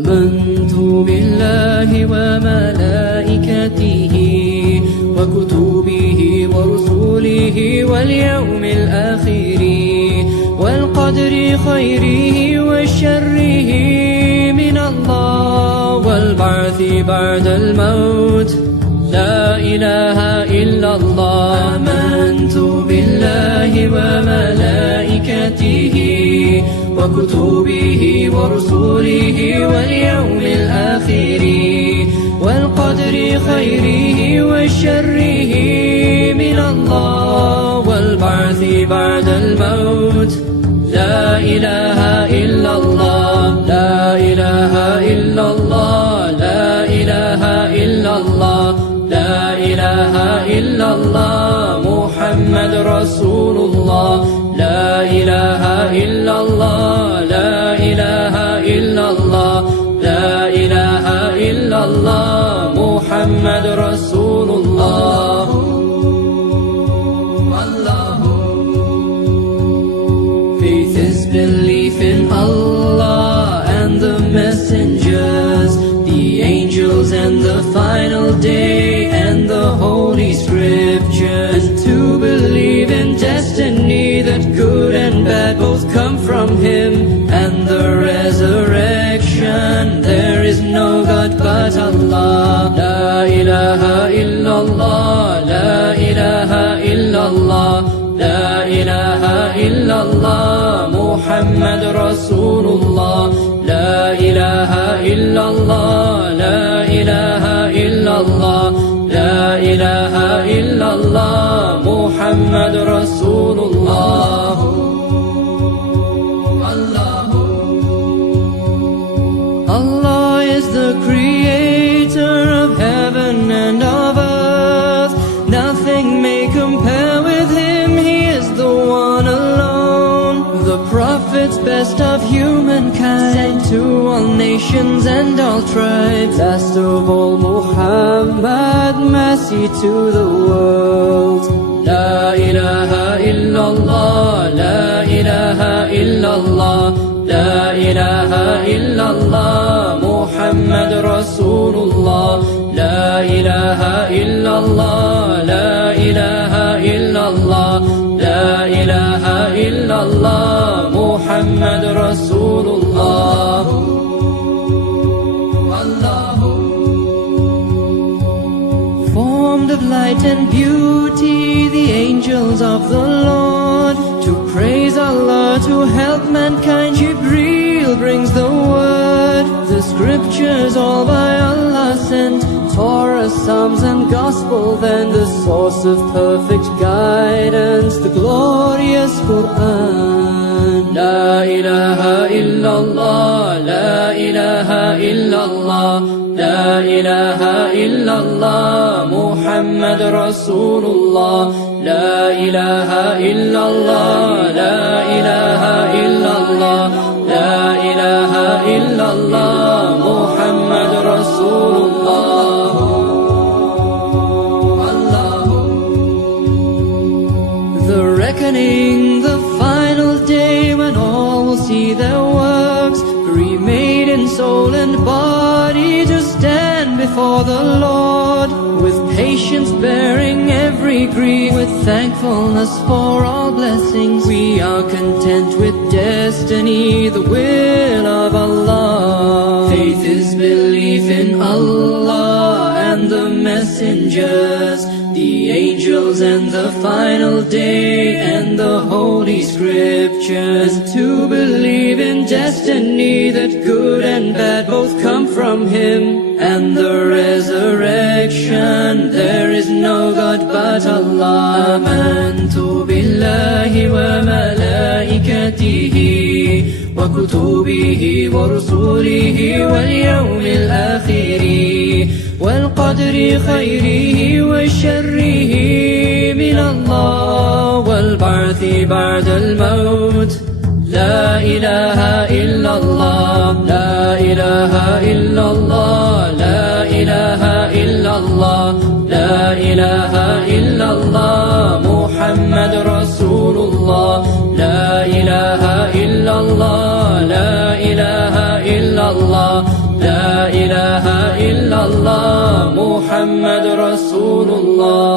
آمنت بالله وملائكته وكتبه ورسله واليوم الآخر والقدر خيره وشره من الله والبعث بعد الموت. لا إله إلا الله. آمنت بالله وملائكته وكتبه ورسله واليوم الآخر والقدر خيره وشره من الله والبعث بعد الموت. لا إله إلا الله. لا إله إلا الله. لا إله إلا الله. لا إله إلا الله. محمد رسول الله. لا إله إلا الله. لا إله إلا الله. لا إله إلا الله. محمد رسول الله. Faith is belief in Allah and the messengers, the angels and the final day and the holy scriptures, and to believe in destiny that good and bad both come from Him, and the resurrection. There is no God but Allah. La ilaha illallah. La ilaha illallah. La ilaha illallah. Muhammad Rasulullah. La ilaha illallah. La ilaha illallah. La ilaha illallah. Muhammad Rasulullah. Allah is the creator of heaven and of earth. Nothing may compare with Him. He is the one alone. The prophets, best of humankind, sent to all nations and all tribes. Last of all, Muhammad, mercy to the world. La ilaha illallah. La ilaha illallah. La ilaha illallah. Muhammad Rasulullah. La ilaha illallah. La ilaha illallah. La ilaha illallah. Muhammad Rasulullah. Formed of light and beauty, the angels of the Lord, to praise Allah, to help mankind, Jibreel brings the word. The scriptures all by Allah sent, Torah, Psalms and Gospel, then the source of perfect guidance, the glorious Quran. La ilaha illallah. La ilaha illallah. La ilaha illallah. Muhammad Rasulullah. La ilaha illallah. La ilaha illallah. La ilaha illallah. Muhammad Rasulullah. The reckoning, the final day when all will see their works, remade in soul and body to stand before the Lord, with patience bearing every grief, with thankfulness for all blessings. We are content with destiny, the will of Allah. Faith is belief in Allah and the messengers, the angels and the final day and the holy scriptures, to believe in destiny that good and bad both come from Him, and the resurrection. There is no God but Allah. Amantu billahi wa malaikatihi wa kutubihi wa rusulihi wal yawmil akhiri والقدر خيره وشره من الله والبعث بعد الموت. لا إله إلا الله. لا إله إلا الله. لا إله إلا الله. لا إله إلا الله. محمد رسول الله. لا إله إلا الله. لا إله إلا الله. لا إله إلا الله محمد رسول الله.